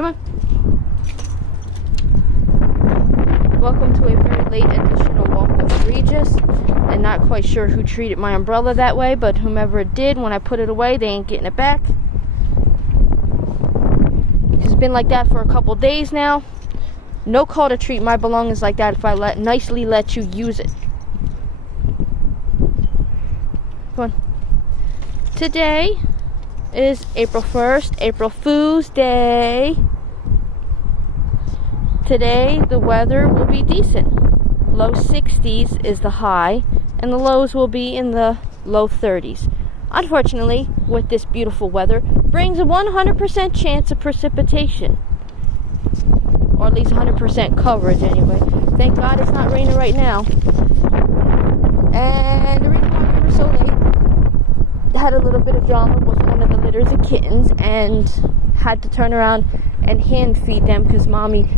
Come on. Welcome to a very late edition of Walk with Regis. And not quite sure who treated my umbrella that way, but whomever it did, when I put it away, they ain't getting it back. It's been like that for a couple days now. No call to treat my belongings like that if I nicely let you use it. Come on. Today is April 1st, April Fool's Day. Today the weather will be decent. Low 60s is the high, and the lows will be in the low 30s. Unfortunately, with this beautiful weather, brings a 100% chance of precipitation. Or at least 100% coverage anyway. Thank God it's not raining right now. And the reason why we were so late, had a little bit of drama with one of the litters of kittens and had to turn around and hand feed them because mommy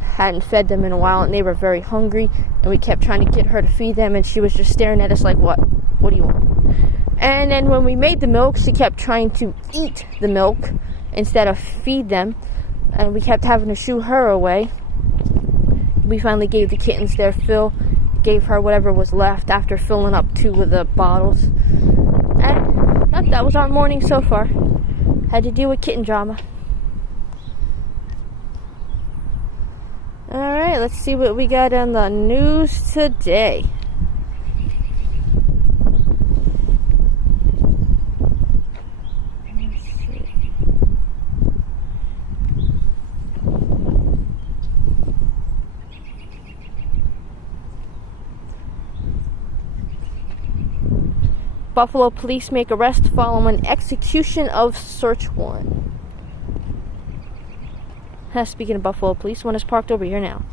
hadn't fed them in a while and they were very hungry, and we kept trying to get her to feed them and she was just staring at us like, what do you want? And then when we made the milk, she kept trying to eat the milk instead of feed them, and we kept having to shoo her away. We finally gave the kittens their fill, gave her whatever was left after filling up 2 of the bottles, and that was our morning so far. Had to deal with kitten drama. Alright, let's see what we got on the news today. Let's see. Buffalo police make arrest following execution of search warrant. Speaking of Buffalo police, one is parked over here now.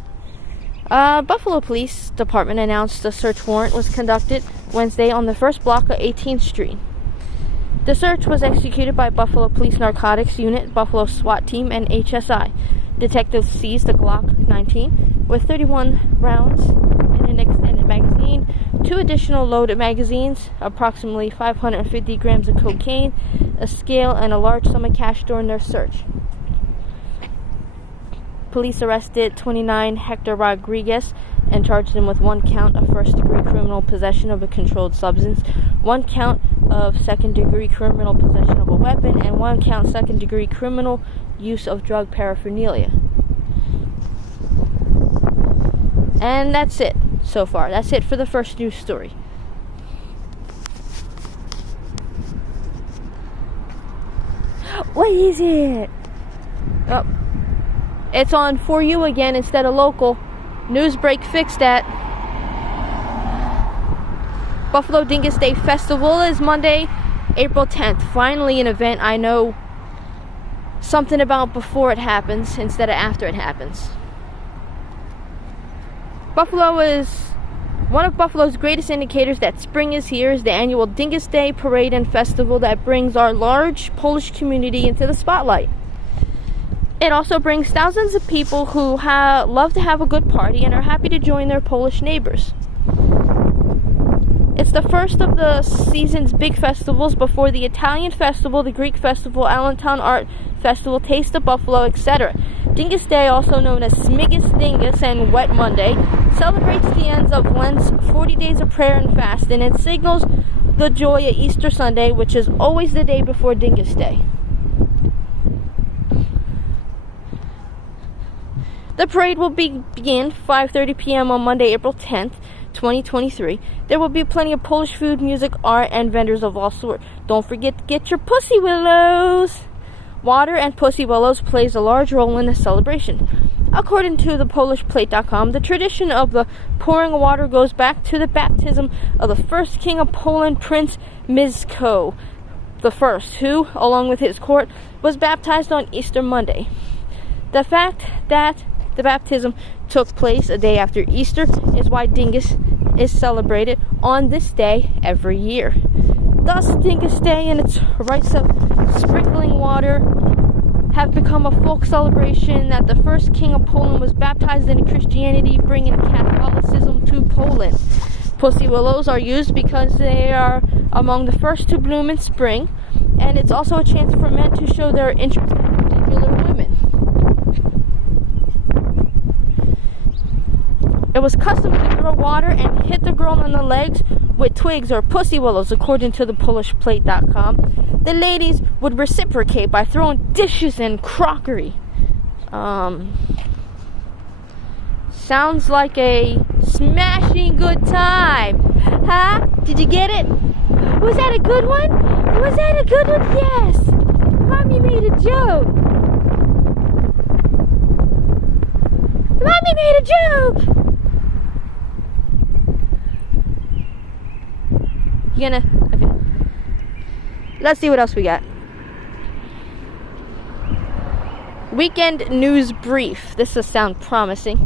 Buffalo Police Department announced a search warrant was conducted Wednesday on the first block of 18th Street. The search was executed by Buffalo Police Narcotics Unit, Buffalo SWAT Team, and HSI. Detectives seized a Glock 19 with 31 rounds in an extended magazine, 2 additional loaded magazines, approximately 550 grams of cocaine, a scale, and a large sum of cash during their search. Police arrested 29 Hector Rodriguez and charged him with 1 count of first-degree criminal possession of a controlled substance, 1 count of second-degree criminal possession of a weapon, and 1 count second-degree criminal use of drug paraphernalia. And that's it so far. That's it for the first news story. What is it? Oh. It's on For You again instead of local. Newsbreak fixed that. Buffalo Dingus Day Festival is Monday, April 10th. Finally an event I know something about before it happens instead of after it happens. Buffalo is one of Buffalo's greatest indicators that spring is here is the annual Dingus Day Parade and Festival that brings our large Polish community into the spotlight. It also brings thousands of people who love to have a good party and are happy to join their Polish neighbors. It's the first of the season's big festivals before the Italian Festival, the Greek Festival, Allentown Art Festival, Taste of Buffalo, etc. Dingus Day, also known as Smigus Dingus and Wet Monday, celebrates the ends of Lent's 40 days of prayer and fast, and it signals the joy of Easter Sunday, which is always the day before Dingus Day. The parade will begin 5:30 p.m. on Monday, April 10th, 2023. There will be plenty of Polish food, music, art, and vendors of all sorts. Don't forget to get your pussy willows. Water and pussy willows plays a large role in the celebration. According to the PolishPlate.com, the tradition of the pouring of water goes back to the baptism of the first king of Poland, Prince Mieszko I, who, along with his court, was baptized on Easter Monday. The fact that the baptism took place a day after Easter is why Dingus is celebrated on this day every year. Thus, Dingus Day and its rites of sprinkling water have become a folk celebration that the first king of Poland was baptized into Christianity, bringing Catholicism to Poland. Pussy willows are used because they are among the first to bloom in spring, and it's also a chance for men to show their interest in particular women. It was custom to throw water and hit the girl on the legs with twigs or pussy willows, according to the PolishPlate.com. The ladies would reciprocate by throwing dishes and crockery. Sounds like a smashing good time. Huh? Did you get it? Was that a good one? Was that a good one? Yes. Mommy made a joke. Mommy made a joke. You gonna? Okay. Let's see what else we got. Weekend news brief. This will sound promising.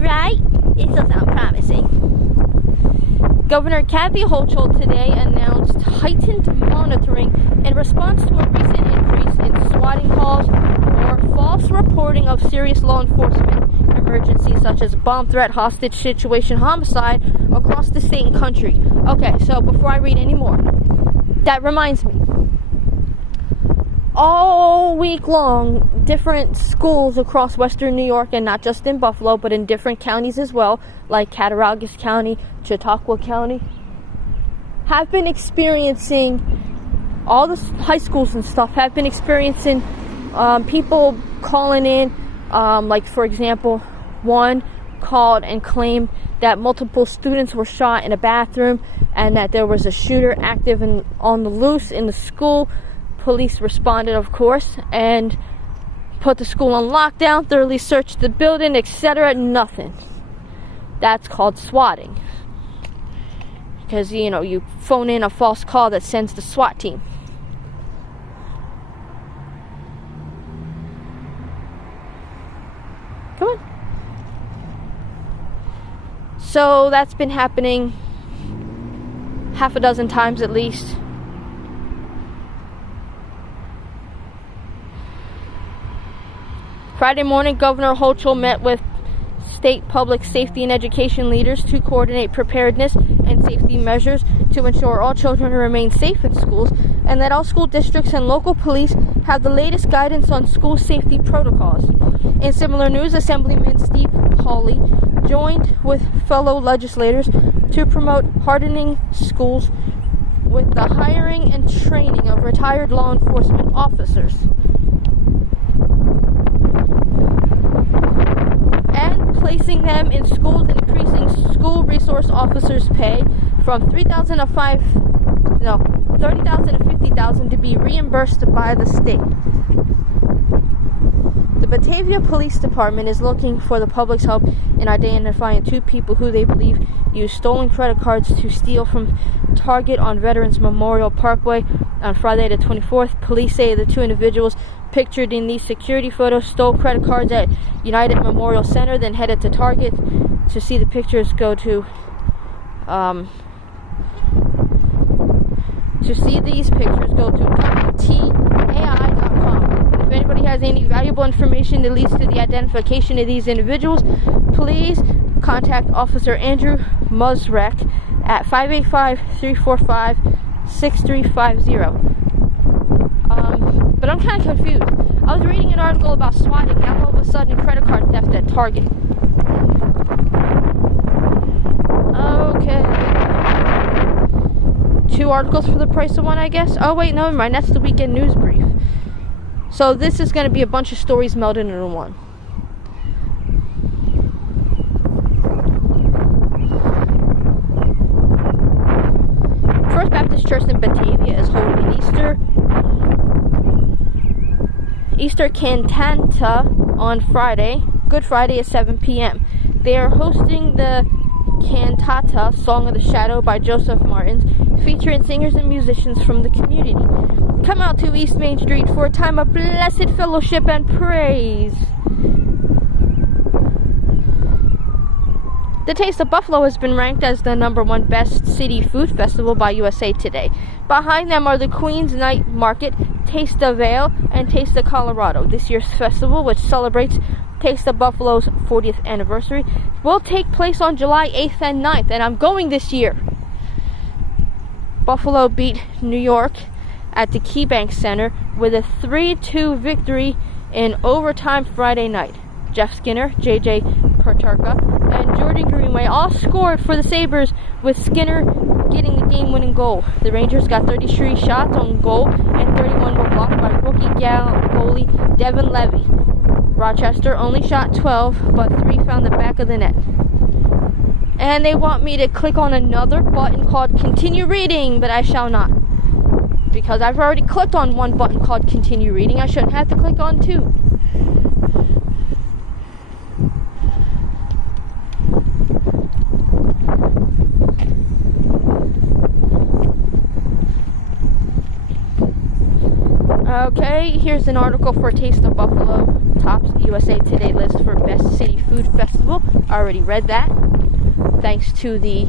Right? This will sound promising. Governor Kathy Hochul today announced heightened monitoring in response to a recent increase in swatting calls or false reporting of serious law enforcement emergencies such as bomb threat, hostage situation, homicide across the state and country. Okay, so before I read any more, that reminds me. All week long, different schools across western New York, and not just in Buffalo, but in different counties as well, like Cattaraugus County, Chautauqua County, have been experiencing, all the high schools and stuff have been experiencing people calling in, like for example, one called and claimed that multiple students were shot in a bathroom and that there was a shooter active and on the loose in the school. Police responded, of course, and put the school on lockdown, thoroughly searched the building, etc. Nothing. That's called swatting. Because, you phone in a false call that sends the SWAT team. Come on. So that's been happening half a dozen times at least. Friday morning, Governor Hochul met with state public safety and education leaders to coordinate preparedness and safety measures to ensure all children remain safe in schools and that all school districts and local police have the latest guidance on school safety protocols. In similar news, Assemblyman Steve Hawley joined with fellow legislators to promote hardening schools with the hiring and training of retired law enforcement officers. And placing them in schools, increasing school resource officers' pay from $30,000 to $50,000 to be reimbursed by the state. The Batavia Police Department is looking for the public's help in identifying two people who they believe used stolen credit cards to steal from Target on Veterans Memorial Parkway on Friday the 24th. Police say the two individuals pictured in these security photos stole credit cards at United Memorial Center, then headed to Target. To see the pictures, go to WTAI.com. If anybody has any valuable information that leads to the identification of these individuals, please contact Officer Andrew Musrek at 585-345-6350. But I'm kind of confused. I was reading an article about swatting, now all of a sudden credit card theft at Target. Okay. 2 articles for the price of one, I guess. Oh wait, no, never mind. That's the weekend news brief. So this is going to be a bunch of stories melded into one. First Baptist Church in Batavia is holding an Easter cantata on Friday, Good Friday at 7 p.m. They are hosting the cantata, Song of the Shadow by Joseph Martins, featuring singers and musicians from the community. Come out to East Main Street for a time of blessed fellowship and praise. The Taste of Buffalo has been ranked as the #1 best city food festival by USA Today. Behind them are the Queen's Night Market, Taste of Vail, and Taste of Colorado. This year's festival, which celebrates Taste of Buffalo's 40th anniversary, will take place on July 8th and 9th, and I'm going this year. Buffalo beat New York at the KeyBank Center with a 3-2 victory in overtime Friday night. Jeff Skinner, J.J. Paterka, and Jordan Greenway all scored for the Sabres, with Skinner getting the game-winning goal. The Rangers got 33 shots on goal, and 31 were blocked by rookie goalie Devin Levy. Rochester only shot 12, but 3 found the back of the net. And they want me to click on another button called Continue Reading, but I shall not. Because I've already clicked on one button called Continue Reading, I shouldn't have to click on 2. Okay, here's an article for Taste of Buffalo, Tops USA Today list for Best City Food Festival. I already read that, thanks to the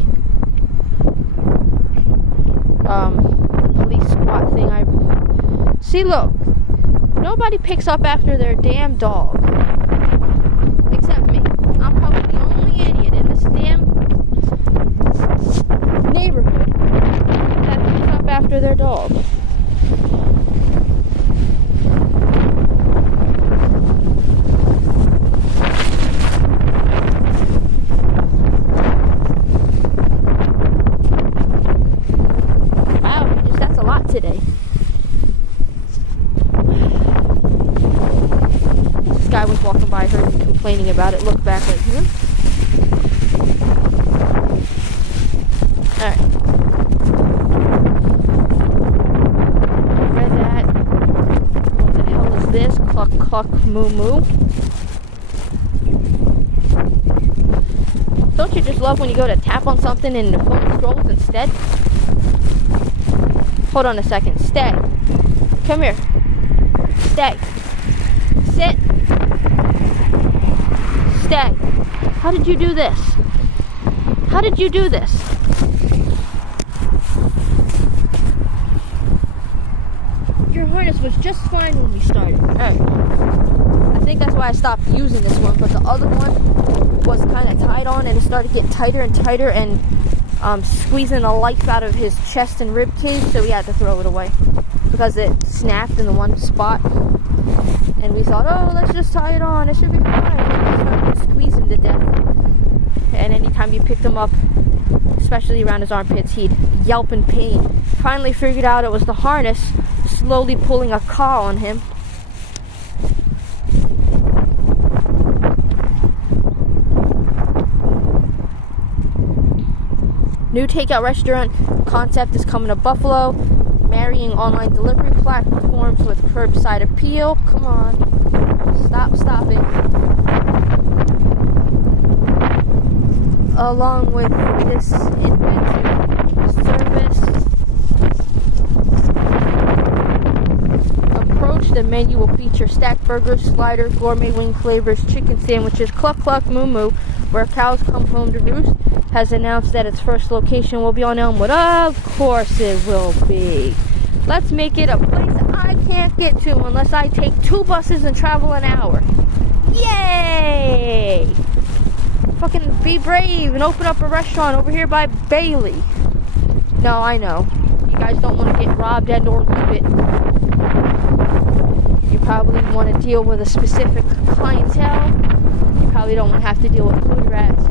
police squad thing. See, look, nobody picks up after their damn dog, except me. I'm probably the only idiot in this damn neighborhood that picks up after their dog. Today. This guy was walking by, heard me complaining about it, looked back like, Alright. Read that. What the hell is this? Cluck, cluck, moo, moo. Don't you just love when you go to tap on something and the phone scrolls instead? Hold on a second. Stay. Come here. Stay. Sit. Stay. How did you do this? How did you do this? Your harness was just fine when we started. Alright. I think that's why I stopped using this one, but the other one was kind of tied on and it started getting tighter and tighter and squeezing the life out of his chest and rib cage, so we had to throw it away because it snapped in the one spot. And we thought, oh, let's just tie it on, it should be fine. And we started squeezing to death. And anytime you picked him up, especially around his armpits, he'd yelp in pain. Finally figured out it was the harness slowly pulling a caw on him. New takeout restaurant concept is coming to Buffalo, marrying online delivery platforms with curbside appeal. Come on. Stop it. Along with this inventive service approach, the menu will feature stacked burgers, sliders, gourmet wing flavors, chicken sandwiches, cluck cluck moo moo, where cows come home to roost, has announced that its first location will be on Elmwood. Of course it will be. Let's make it a place I can't get to unless I take 2 buses and travel an hour. Yay! Fucking be brave and open up a restaurant over here by Bailey. No, I know. You guys don't want to get robbed and or loot it. You probably want to deal with a specific clientele. You probably don't want to have to deal with hood rats.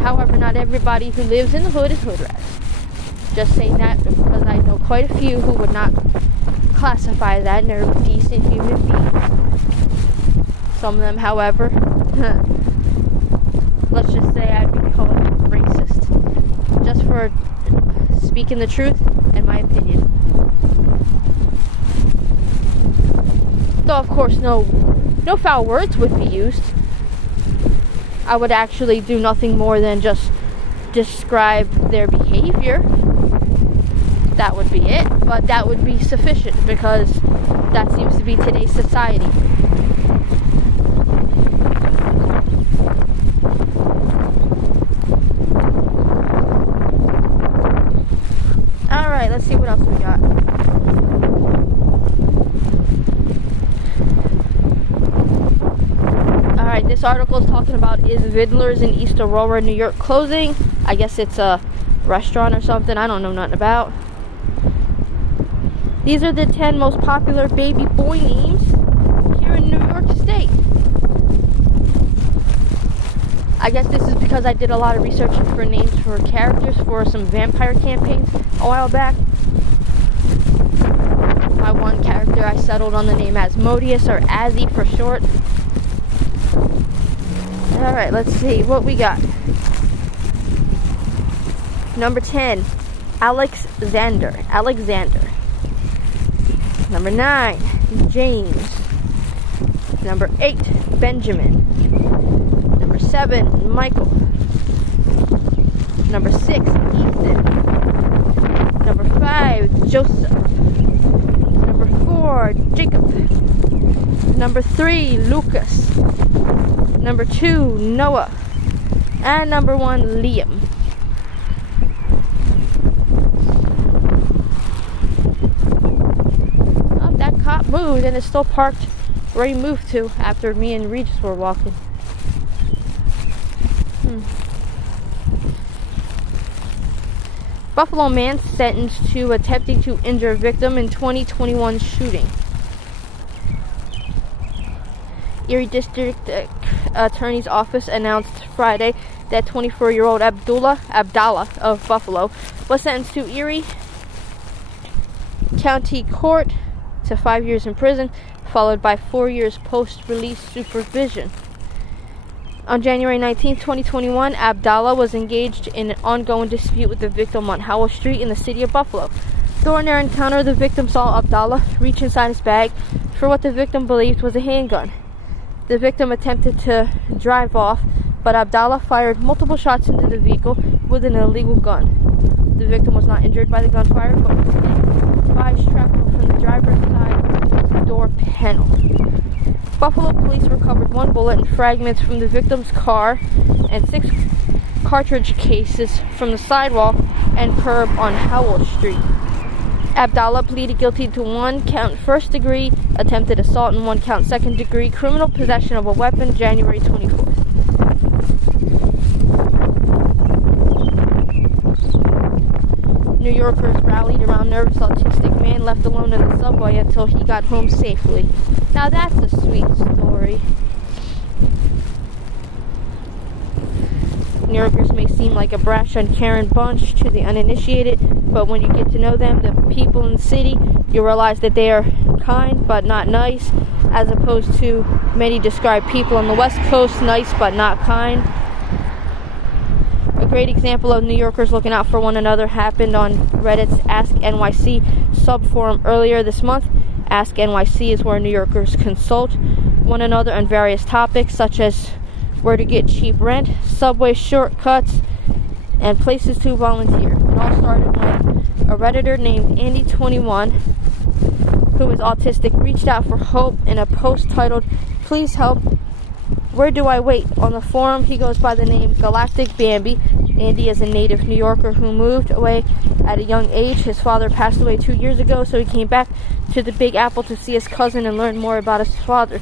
However, not everybody who lives in the hood is hood rats. Just saying that because I know quite a few who would not classify that, and they're decent human beings. Some of them, however, let's just say I'd be called racist. Just for speaking the truth and my opinion. Though, of course, no foul words would be used. I would actually do nothing more than just describe their behavior. That would be it, but that would be sufficient because that seems to be today's society. Alright, let's see what else we got. Alright, this article is talking about is Vidler's in East Aurora, New York closing. I guess it's a restaurant or something I don't know nothing about. These are the 10 most popular baby boy names here in New York State. I guess this is because I did a lot of research for names for characters for some vampire campaigns a while back. My one character, I settled on the name Asmodeus, or Azzy for short. Alright, let's see what we got. Number 10, Alexander. Number 9, James. Number 8, Benjamin. Number 7, Michael. Number 6, Ethan. Number 5, Joseph. Number 4, Jacob. Number 3, Lucas. Number 2, Noah. And number 1, Liam. Oh, that cop moved and it's still parked where he moved to after me and Regis were walking. Buffalo man sentenced to attempting to injure victim in 2021 shooting. Erie District Attorney's Office announced Friday that 24-year-old Abdallah of Buffalo was sentenced to Erie County Court to 5 years in prison, followed by 4 years post-release supervision. On January 19, 2021, Abdallah was engaged in an ongoing dispute with the victim on Howell Street in the city of Buffalo. During their encounter, the victim saw Abdallah reach inside his bag for what the victim believed was a handgun. The victim attempted to drive off, but Abdallah fired multiple shots into the vehicle with an illegal gun. The victim was not injured by the gunfire, but was hit by shrapnel from the driver's side door panel. Buffalo police recovered 1 bullet and fragments from the victim's car and 6 cartridge cases from the sidewalk and curb on Howell Street. Abdallah pleaded guilty to 1 count first-degree attempted assault and 1 count second-degree criminal possession of a weapon, January 24th. New Yorkers rallied around nervous autistic man left alone in the subway until he got home safely. Now that's a sweet story. New Yorkers may seem like a brash, uncaring bunch to the uninitiated, but when you get to know them, the people in the city, you realize that they are kind but not nice, as opposed to many describe people on the West Coast nice but not kind. A great example of New Yorkers looking out for one another happened on Reddit's Ask NYC subforum earlier this month. Ask NYC is where New Yorkers consult one another on various topics such as where to get cheap rent, subway shortcuts, and places to volunteer. It all started when a Redditor named Andy21, who is autistic, reached out for hope in a post titled, "Please help, where do I wait?" On the forum, he goes by the name Galactic Bambi. Andy is a native New Yorker who moved away at a young age. His father passed away 2 years ago, so he came back to the Big Apple to see his cousin and learn more about his father.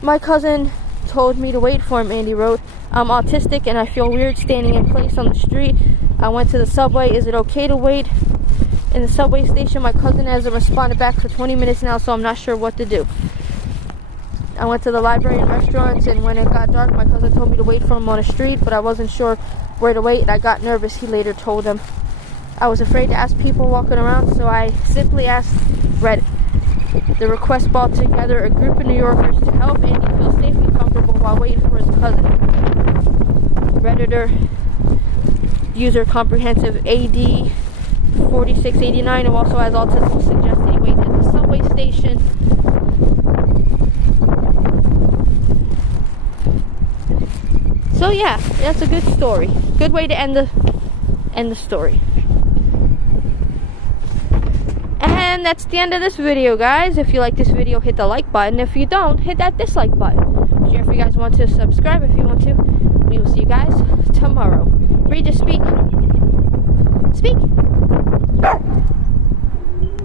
"My cousin told me to wait for him," Andy wrote. "I'm autistic and I feel weird standing in place on the street. I went to the subway. Is it okay to wait in the subway station? My cousin hasn't responded back for 20 minutes now, so I'm not sure what to do. I went to the library and restaurants, and when it got dark, my cousin told me to wait for him on the street, but I wasn't sure where to wait, and I got nervous," he later told him. "I was afraid to ask people walking around, so I simply asked Reddit." The request brought together a group of New Yorkers to help Andy feel safe and comfortable while waiting for his cousin. Redditor user comprehensive AD 4689, who also has autism, suggested he wait at the subway station. So yeah, that's a good story. Good way to end the story. And that's the end of this video, guys. If you like this video, hit the like button. If you don't, hit that dislike button. Share if you guys want to, subscribe if you want to. We will see you guys tomorrow. Regis, speak. Speak.